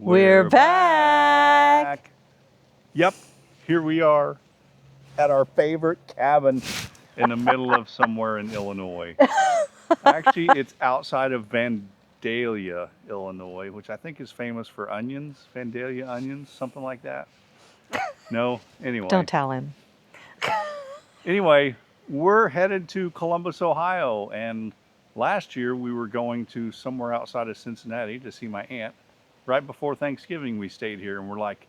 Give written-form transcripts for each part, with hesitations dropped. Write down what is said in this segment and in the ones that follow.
We're back. Yep, here we are at our favorite cabin in the middle of somewhere in Illinois. Actually, it's outside of Vandalia, Illinois, which I think is famous for onions, Vandalia onions, something like that. No, anyway. Don't tell him. Anyway, we're headed to Columbus, Ohio, and last year we were going to somewhere outside of Cincinnati to see my aunt. Right before Thanksgiving, we stayed here, and we're like,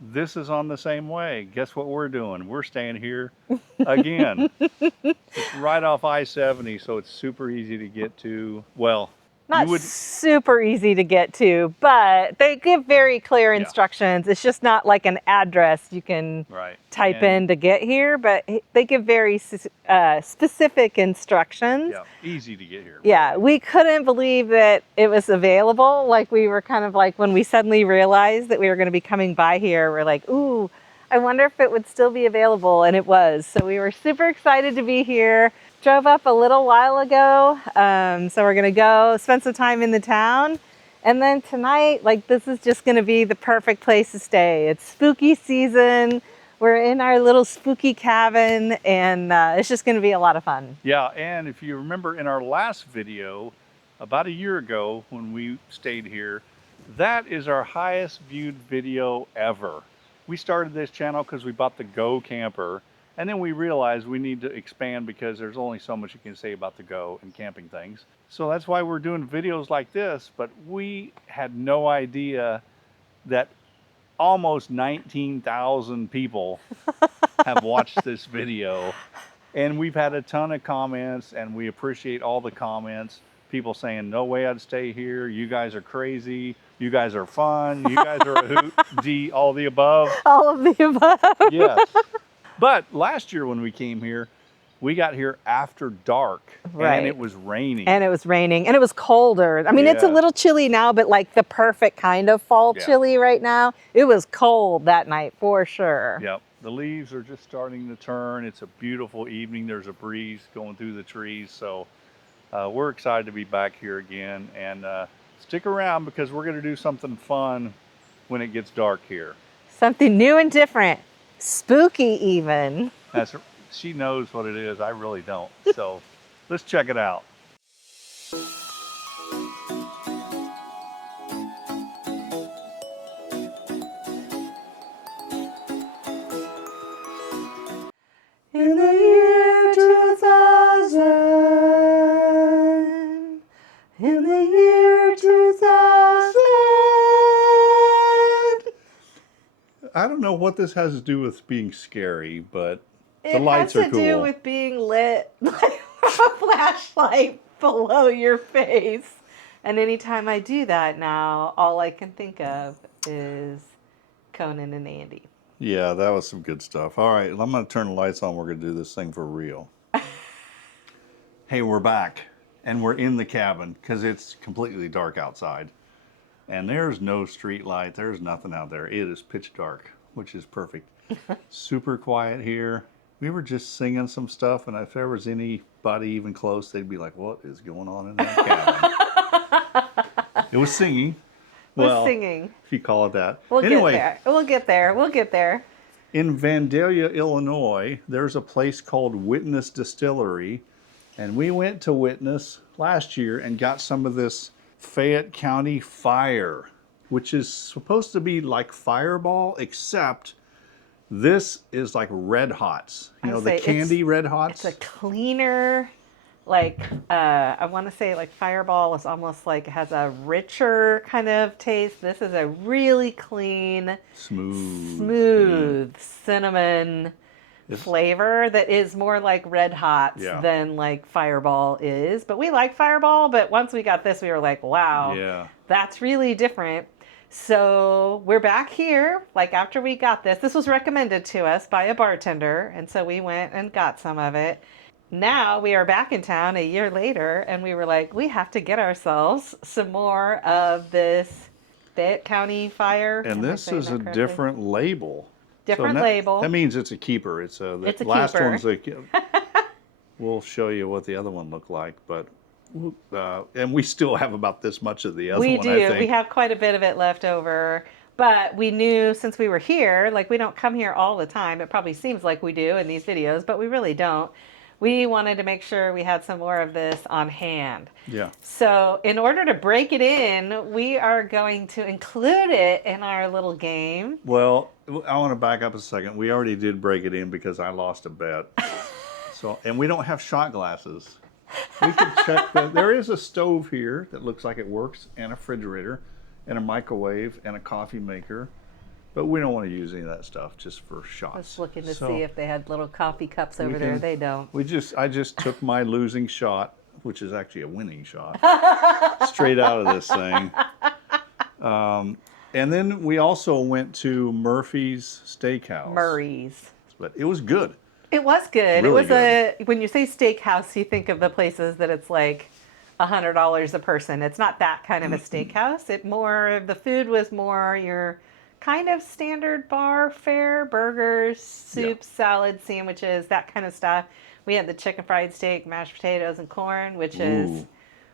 this is on the same way. Guess what we're doing? We're staying here again. It's right off I-70, so it's super easy to get to. Well, Not super easy to get to, but they give very clear instructions. It's just not like an address you can type in to get here, but they give very specific instructions. Yeah, easy to get here. Yeah, we couldn't believe that it was available. Like, we were kind of like, when we suddenly realized that we were going to be coming by here, we're like, ooh, I wonder if it would still be available, and it was. So we were super excited to be here. Drove up a little while ago, so we're gonna go spend some time in the town, and then tonight, like, this is just gonna be the perfect place to stay. It's spooky season. We're in our little spooky cabin, and it's just gonna be a lot of fun. Yeah, and if you remember in our last video, about a year ago when we stayed here, that is our highest viewed video ever. We started this channel because we bought the Go camper. And then we realized we need to expand because there's only so much you can say about the Go and camping things. So that's why we're doing videos like this, but we had no idea that almost 19,000 people have watched this video. And we've had a ton of comments, and we appreciate all the comments. People saying, no way I'd stay here. You guys are crazy. You guys are fun. You guys are a hoot. D, all the above. All of the above. Yes. But last year when we came here, we got here after dark, and it was raining. And it was raining, and it was colder. I mean, it's a little chilly now, but like the perfect kind of fall chilly right now. It was cold that night for sure. Yep. The leaves are just starting to turn. It's a beautiful evening. There's a breeze going through the trees. So we're excited to be back here again. And stick around because we're going to do something fun when it gets dark here. Something new and different. Spooky even. She knows what it is. I really don't. So let's check it out. In the year 2000, in the year 2000. I don't know what this has to do with being scary, but the lights are cool. It has to do with being lit by a flashlight below your face. And anytime I do that now, all I can think of is Conan and Andy. Yeah, that was some good stuff. All right, I'm going to turn the lights on. We're going to do this thing for real. Hey, we're back, and we're in the cabin because it's completely dark outside. And there's no street light. There's nothing out there. It is pitch dark, which is perfect. Super quiet here. We were just singing some stuff, and if there was anybody even close, they'd be like, what is going on in that cabin? It was singing. Well, singing. If you call it that. We'll get there. We'll get there. We'll get there. In Vandalia, Illinois, there's a place called Witness Distillery. And we went to Witness last year and got some of this Fayette County Fire, which is supposed to be like Fireball, except this is like Red Hots. You know, the candy Red Hots? It's a cleaner, like, I want to say like Fireball is almost like, has a richer kind of taste. This is a really clean, smooth cinnamon flavor that is more like Red Hots than like Fireball is. But we like Fireball, but once we got this, we were like, wow, that's really different. So we're back here, like after we got this. This was recommended to us by a bartender, and so we went and got some of it. Now we are back in town a year later, and we were like, we have to get ourselves some more of this Fayette County Fire. And this is a different label. Different label. That means it's a keeper. The last one's a. We'll show you what the other one looked like, but and we still have about this much of the other We one, I do. think. We have quite a bit of it left over. But we knew since we were here, like we don't come here all the time. It probably seems like we do in these videos, but we really don't. We wanted to make sure we had some more of this on hand. Yeah. So, in order to break it in, we are going to include it in our little game. Well, I want to back up a second. We already did break it in because I lost a bet. So, and we don't have shot glasses. We can check that. There is a stove here that looks like it works, and a refrigerator, and a microwave, and a coffee maker. But we don't want to use any of that stuff just for shots. I was looking to So see if they had little coffee cups over there. can- They don't. I just took my losing shot, which is actually a winning shot, straight out of this thing. And then we also went to Murphy's Steakhouse. Murray's. But it was good. It was good. Really It was when you say steakhouse, you think of the places that it's like $100 a person. It's not that kind of a steakhouse. The food was more your kind of standard bar fare, burgers, soups, salads, sandwiches, that kind of stuff. We had the chicken fried steak, mashed potatoes, and corn, which is Ooh.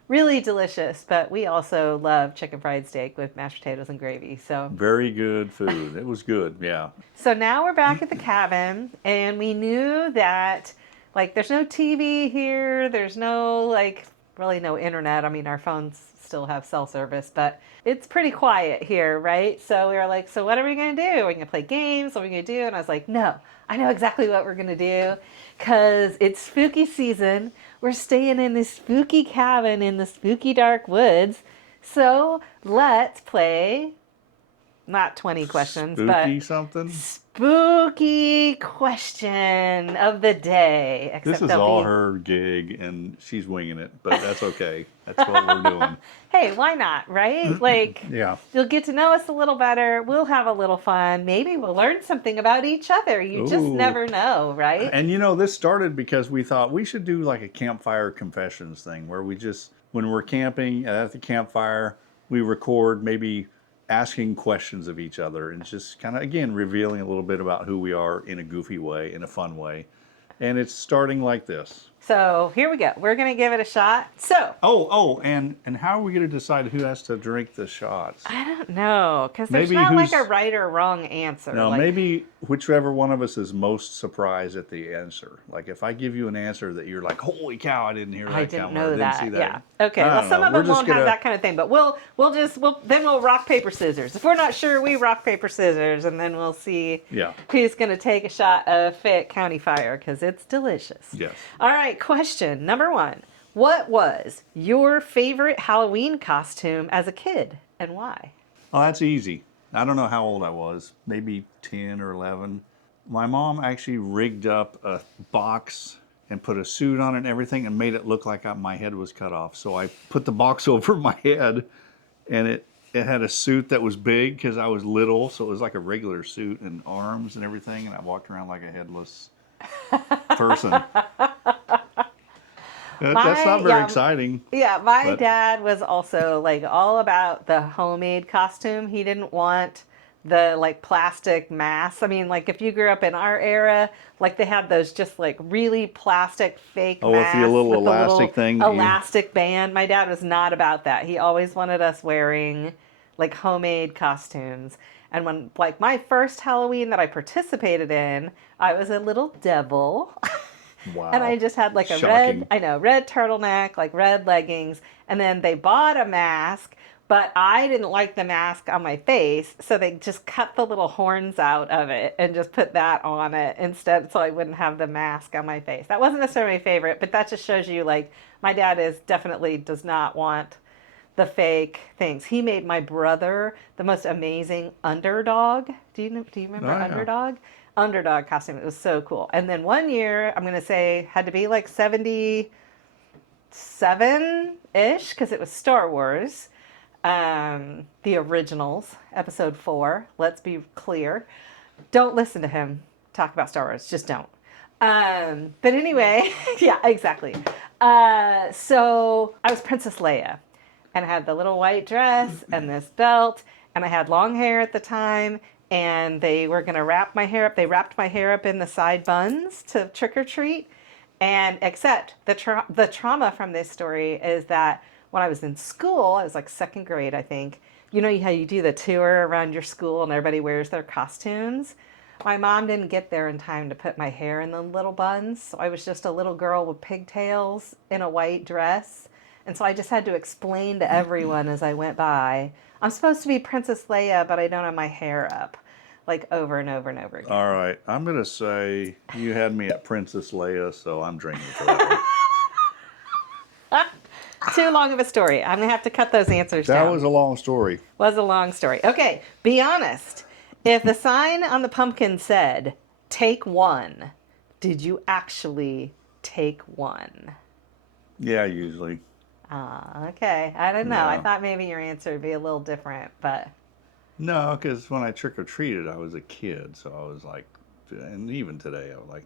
really delicious. But we also love chicken fried steak with mashed potatoes and gravy. So Very good food. It was good, yeah. So now we're back at the cabin, and we knew that, like, there's no TV here. There's no, like, really no internet. I mean, our phones still have cell service, but it's pretty quiet here, right? So we were like, so what are we going to do? Are we going to play games? What are we going to do? And I was like, no, I know exactly what we're going to do because it's spooky season. We're staying in this spooky cabin in the spooky dark woods. So let's play, not 20 questions, but Spooky something? spooky question of the day. Except This is they'll all be- her gig, and she's winging it, but that's okay. That's what we're doing. Hey, why not, right? Like, Yeah. you'll get to know us a little better. We'll have a little fun. Maybe we'll learn something about each other. You just Ooh. never know, right? And you know, this started because we thought we should do like a campfire confessions thing where we just, when we're camping at the campfire, we record maybe asking questions of each other and just kind of, again, revealing a little bit about who we are in a goofy way, in a fun way. And it's starting like this. So here we go. We're going to give it a shot. So And how are we going to decide who has to drink the shots? I don't know, because there's Maybe not like who's- a right or wrong answer. No, Like, maybe whichever one of us is most surprised at the answer. Like if I give you an answer that you're like, holy cow, I didn't hear that. I didn't coming, or know I didn't that. see that. Yeah. Okay. I Well, don't some know. of We're them just won't gonna- have that kind of thing, but then we'll rock paper scissors. If we're not sure, we rock paper scissors, and then we'll see Yeah. who's going to take a shot of Fayette County Fire because it's delicious. Yes. All right. Question number 1: what was your favorite Halloween costume as a kid, and why? Oh, that's easy. I don't know how old I was, maybe 10 or 11. My mom actually rigged up a box and put a suit on it and everything and made it look like my head was cut off. So I put the box over my head, and it had a suit that was big because I was little. So it was like a regular suit and arms and everything. And I walked around like a headless person. That's not very exciting. Yeah, my But- dad was also like all about the homemade costume. He didn't want the like plastic masks. I mean, like if you grew up in our era, like they had those just like really plastic fake Oh, with masks the little with the elastic thing that you- elastic band. My dad was not about that. He always wanted us wearing like homemade costumes. And when like my first Halloween that I participated in, I was a little devil. Wow. And I just had like a Shocking. red turtleneck, like red leggings. And then they bought a mask, but I didn't like the mask on my face. So they just cut the little horns out of it and just put that on it instead so I wouldn't have the mask on my face. That wasn't necessarily my favorite, but that just shows you like my dad does not want the fake things. He made my brother the most amazing underdog. Do you remember Oh, yeah. underdog costume? It was so cool. And then one year, I'm gonna say had to be like 77-ish because it was Star Wars, the originals, episode 4. Let's be clear, don't listen to him talk about Star Wars, just don't. But anyway, yeah, exactly. So I was Princess Leia, and I had the little white dress and this belt, and I had long hair at the time, and they were going to wrap my hair up. They wrapped my hair up in the side buns to trick or treat. And except the trauma from this story is that when I was in school, I was like second grade, I think. You know how you do the tour around your school and everybody wears their costumes? My mom didn't get there in time to put my hair in the little buns. So I was just a little girl with pigtails in a white dress. And so I just had to explain to everyone as I went by, I'm supposed to be Princess Leia, but I don't have my hair up. Like over and over and over again. All right, I'm gonna say you had me at Princess Leia, so I'm drinking for that one. Too long of a story. I'm gonna have to cut those answers down. That was a long story. Was a long story. Okay, be honest. If the sign on the pumpkin said, take one, did you actually take one? Yeah, usually. Okay. I don't know. Yeah. I thought maybe your answer would be a little different, but. No, because when I trick-or-treated, I was a kid, so I was like, and even today, I would like,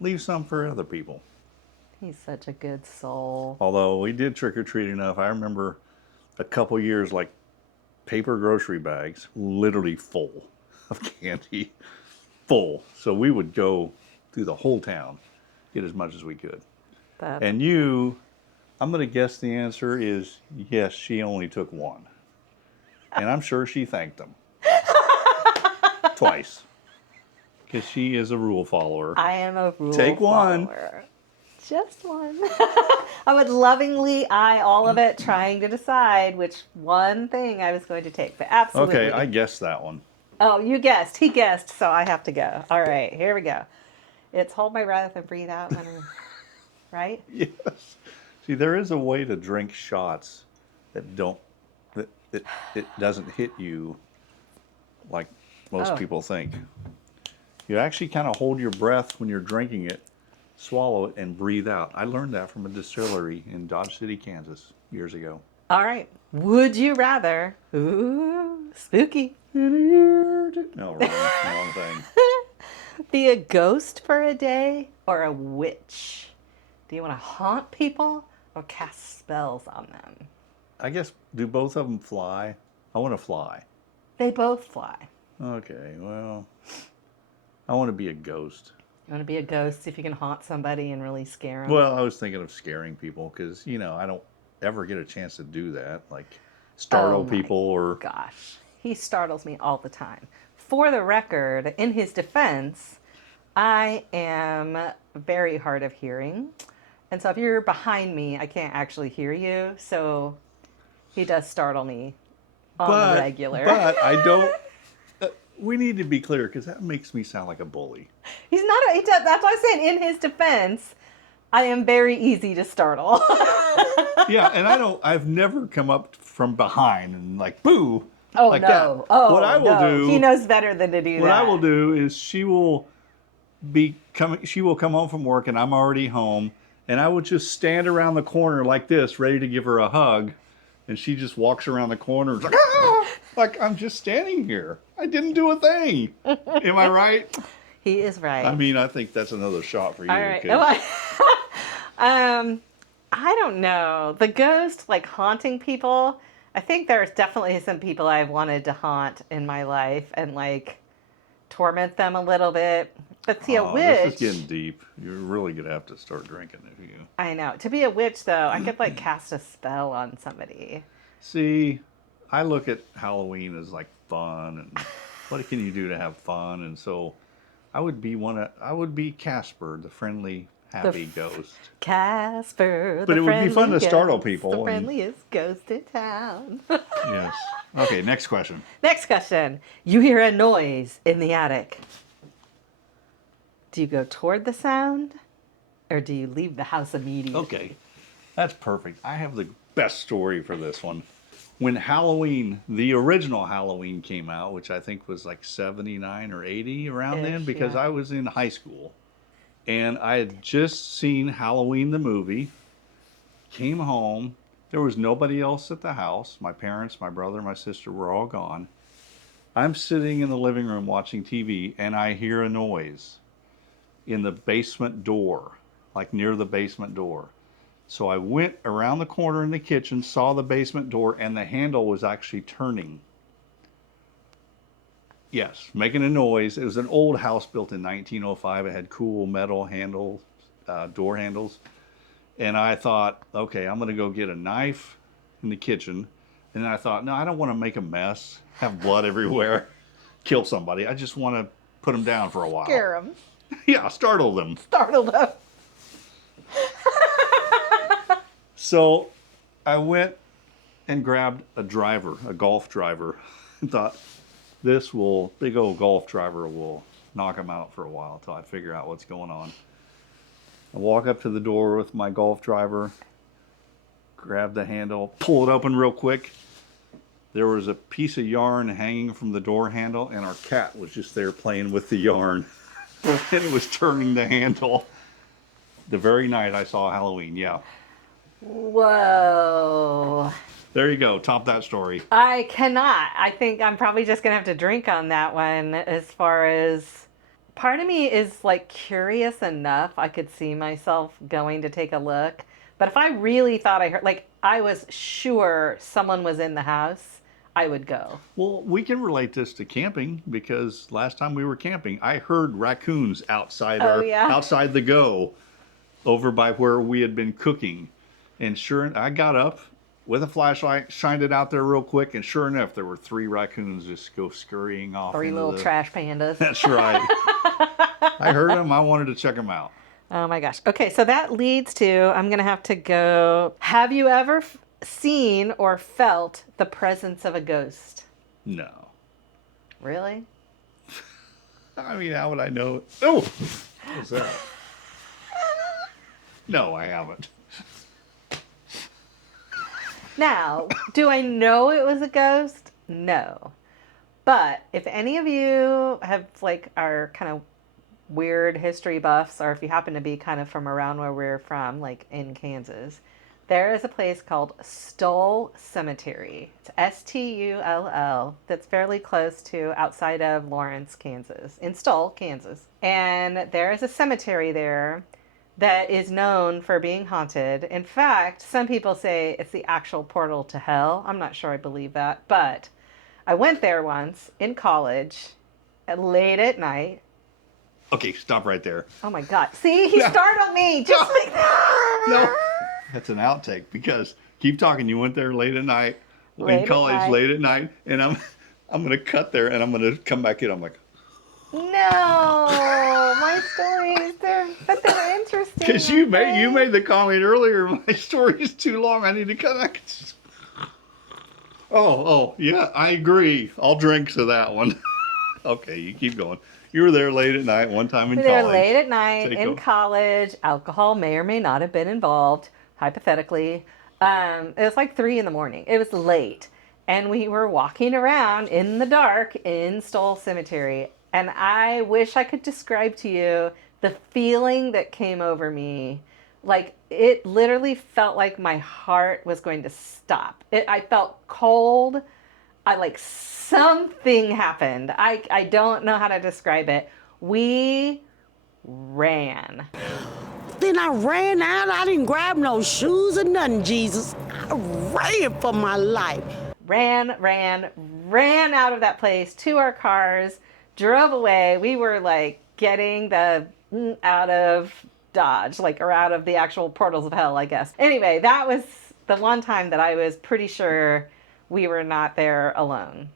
leave some for other people. He's such a good soul. Although we did trick-or-treat enough, I remember a couple years, like, paper grocery bags, literally full of candy, full. So we would go through the whole town, get as much as we could. And you, I'm going to guess the answer is yes, she only took one. And I'm sure she thanked them. Twice. Because she is a rule follower. I am a rule Take one. follower. Just one. I would lovingly eye all of it, trying to decide which one thing I was going to take. But absolutely. Okay, I guessed that one. Oh, you guessed. He guessed, so I have to go. All right, here we go. It's hold my breath and breathe out when I'm, right? Yes. See, there is a way to drink shots that don't, that it doesn't hit you like most people think. You actually kind of hold your breath when you're drinking it, swallow it, and breathe out. I learned that from a distillery in Dodge City, Kansas, years ago. All right. Would you rather, ooh, spooky, No, wrong thing. be a ghost for a day or a witch? Do you want to haunt people or cast spells on them? I guess, do both of them fly? I want to fly. They both fly. Okay, well, I want to be a ghost. You want to be a ghost, see if you can haunt somebody and really scare them? Well, I was thinking of scaring people because, I don't ever get a chance to do that. Like, startle people or... Gosh, he startles me all the time. For the record, in his defense, I am very hard of hearing. And so if you're behind me, I can't actually hear you. So he does startle me on the regular. But I don't... we need to be clear because that makes me sound like a bully. He's not a... That's why I said in his defense, I am very easy to startle. Yeah, and I've never come up from behind and like, boo! Oh, like no. That. Oh, what I will do... He knows better than to do that. What I will do is she will come home from work and I'm already home, and I would just stand around the corner like this, ready to give her a hug, and she just walks around the corner like, ah! Like I'm just standing here. I didn't do a thing. Am I right? He is right. I mean, I think that's another shot for you. All right. I don't know. The ghost, like haunting people, I think there's definitely some people I've wanted to haunt in my life and like torment them a little bit. But see, a witch... This is getting deep. You're really going to have to start drinking if you... I know. To be a witch, though, I could like cast a spell on somebody. See, I look at Halloween as like fun and what can you do to have fun? And so I would be Casper, the friendly, happy ghost. Casper, but it would be fun to startle people. The friendliest ghost in town. Yes. Okay, next question. Next question. You hear a noise in the attic. Do you go toward the sound or do you leave the house immediately? Okay, that's perfect. I have the best story for this one. When Halloween, the original Halloween came out, which I think was like 79 or 80 around then, because I was in high school. And I had just seen Halloween the movie, came home. There was nobody else at the house. My parents, my brother, my sister were all gone. I'm sitting in the living room watching TV, and I hear a noise in the basement door, like near the basement door. So I went around the corner in the kitchen, saw the basement door, and the handle was actually turning. Yes, making a noise. It was an old house built in 1905. It had cool metal handles door handles. And I thought, okay, I'm going to go get a knife in the kitchen. And then I thought, no, I don't want to make a mess, have blood everywhere, kill somebody. I just want to put them down for a while. Scare them. Yeah, startle them. Startled them. So I went and grabbed a driver, a golf driver, and thought, big old golf driver will knock them out for a while until I figure out what's going on. I walk up to the door with my golf driver, grab the handle, pull it open real quick. There was a piece of yarn hanging from the door handle, and our cat was just there playing with the yarn. And it was turning the handle. The very night I saw Halloween, yeah. Whoa. There you go. Top that story. I cannot. I think I'm probably just going to have to drink on that one. As far as part of me is like curious enough, I could see myself going to take a look. But if I really thought I heard, like I was sure someone was in the house, I would go. Well, we can relate this to camping because last time we were camping, I heard raccoons outside outside the go over by where we had been cooking. And I got up with a flashlight, shined it out there real quick, and sure enough, there were 3 raccoons just go scurrying off. 3 little trash pandas. That's right. I heard them. I wanted to check them out. Oh my gosh. Okay, so that leads to, I'm going to have to go. Have you ever seen or felt the presence of a ghost? No. Really? I mean, how would I know? Oh, what's that? No, I haven't. Now, do I know it was a ghost? No. But if any of you have like are kind of weird history buffs, or if you happen to be kind of from around where we're from, like in Kansas, there is a place called Stoll Cemetery. It's Stull. That's fairly close to outside of Lawrence, Kansas, in Stoll, Kansas. And there is a cemetery there that is known for being haunted. In fact, some people say it's the actual portal to hell. I'm not sure I believe that, but I went there once in college, late at night. Okay, stop right there. Oh my God. See, he startled me just like that. No, that's an outtake because keep talking. You went there late at night, in college, late at night, and I'm going to cut there and I'm going to come back in. I'm like, no, my stories, they're interesting. Because you made the comment earlier, my story is too long. I need to cut back. Oh, yeah, I agree. I'll drink to that one. Okay, you keep going. You were there late at night one time in college. There late at night in college. Alcohol may or may not have been involved, hypothetically. It was like 3 a.m. It was late. And we were walking around in the dark in Stoll Cemetery. And I wish I could describe to you the feeling that came over me. Like, it literally felt like my heart was going to stop. I felt cold. Something happened. I don't know how to describe it. We ran. Then I ran out. I didn't grab no shoes or nothing, Jesus. I ran for my life. Ran out of that place to our cars, drove away. We were like getting out of Dodge, or out of the actual portals of hell, I guess. Anyway, that was the one time that I was pretty sure we were not there alone.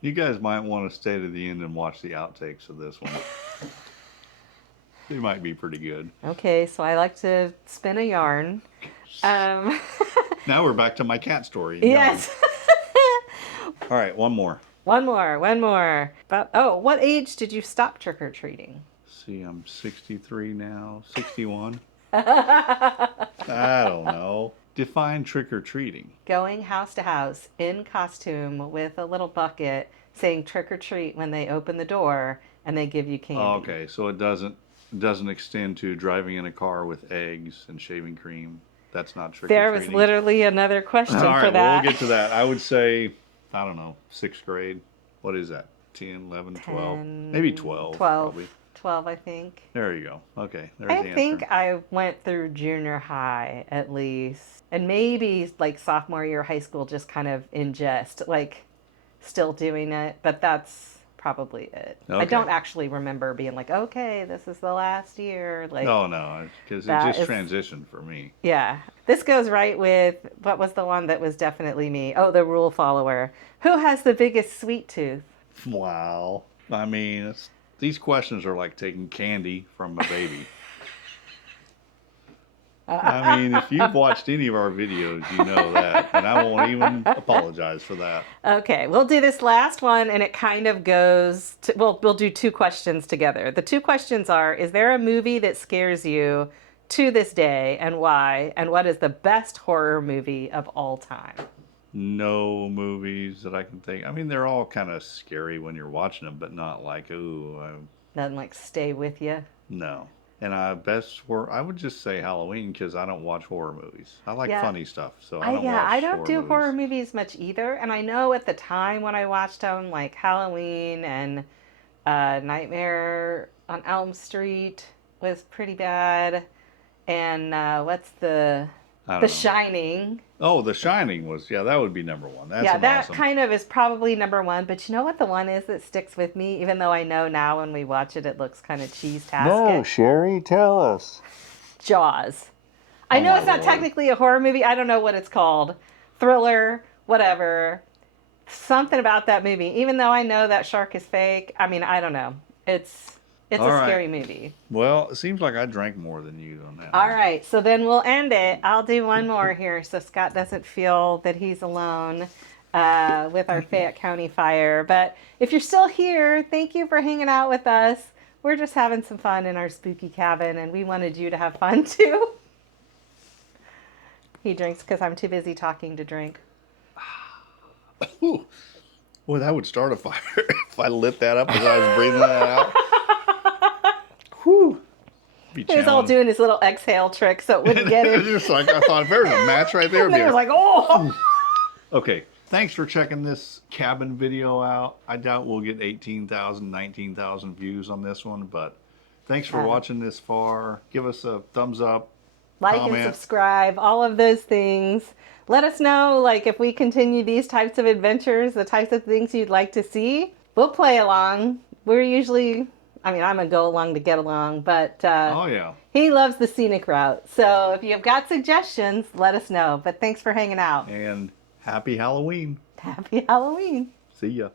You guys might want to stay to the end and watch the outtakes of this one. They might be pretty good. Okay, so I like to spin a yarn. Now we're back to my cat story. Yes. All right, one more. One more. What age did you stop trick-or-treating? See, I'm 63 now, 61. I don't know. Define trick-or-treating. Going house to house in costume with a little bucket saying trick-or-treat when they open the door and they give you candy. Oh, okay, so it doesn't extend to driving in a car with eggs and shaving cream. That's not trick-or-treating. There was literally another question All right, for that. Well, we'll get to that. I would say, I don't know, 6th grade. What is that? 10, 11, 12? Maybe 12. 12. Probably. 12, I think. There you go. Okay, there's the answer. I think I went through junior high at least. And maybe sophomore year of high school, just kind of in jest, still doing it. But that's probably it. I Okay. don't actually remember being like, okay, this is the last year. Like, Oh no, because it that just is- transitioned for me. yeah. This goes right with what was the one that was definitely me? Oh, the rule follower. Who has the biggest sweet tooth? Wow. I mean, these questions are like taking candy from a baby. I mean, if you've watched any of our videos, you know that, and I won't even apologize for that. Okay, we'll do this last one, and it kind of goes to, well, we'll do two questions together. The two questions are, is there a movie that scares you to this day, and why? And what is the best horror movie of all time? No movies that I can think. I mean, they're all kind of scary when you're watching them, but not like, ooh, Nothing like stay with you. no. And I would just say Halloween because I don't watch horror movies. I like Yeah. funny stuff, so I don't watch I don't do movies. horror movies much either. And I know at the time when I watched them, like Halloween and Nightmare on Elm Street was pretty bad. And what's I The don't know. Shining? Oh, The Shining was, yeah, that would be number one. That's Yeah, an that awesome. kind of is probably number one. But you know what the one is that sticks with me, even though I know now when we watch it, it looks kind of cheese-tastic. Sherry, tell us. Jaws. I Oh know my it's not Lord. technically a horror movie. I don't know what it's called. Thriller, whatever. Something about that movie. Even though I know that shark is fake, I mean, I don't know. It's All a right. scary movie. Well, it seems like I drank more than you on that. All right, so then we'll end it. I'll do one more here so Scott doesn't feel that he's alone with our Fayette County fire. But if you're still here, thank you for hanging out with us. We're just having some fun in our spooky cabin, and we wanted you to have fun too. He drinks because I'm too busy talking to drink. Ooh. Boy, that would start a fire if I lit that up as I was breathing that out. Whew. Be He was all challenged. doing his little exhale trick so it wouldn't get It was him. just like I thought, if there was a match right there, it'd And be they a- were like, oh! Okay, thanks for checking this cabin video out. I doubt we'll get 18,000, 19,000 views on this one, but thanks for watching this far. Give us a thumbs up. Like comment. and subscribe, all of those things. Let us know, like, if we continue these types of adventures, the types of things you'd like to see. We'll play along. We're usually, I mean, I'm a go along to get along, but Oh, yeah. he loves the scenic route. So if you've got suggestions, let us know. But thanks for hanging out. And happy Halloween. Happy Halloween. See ya.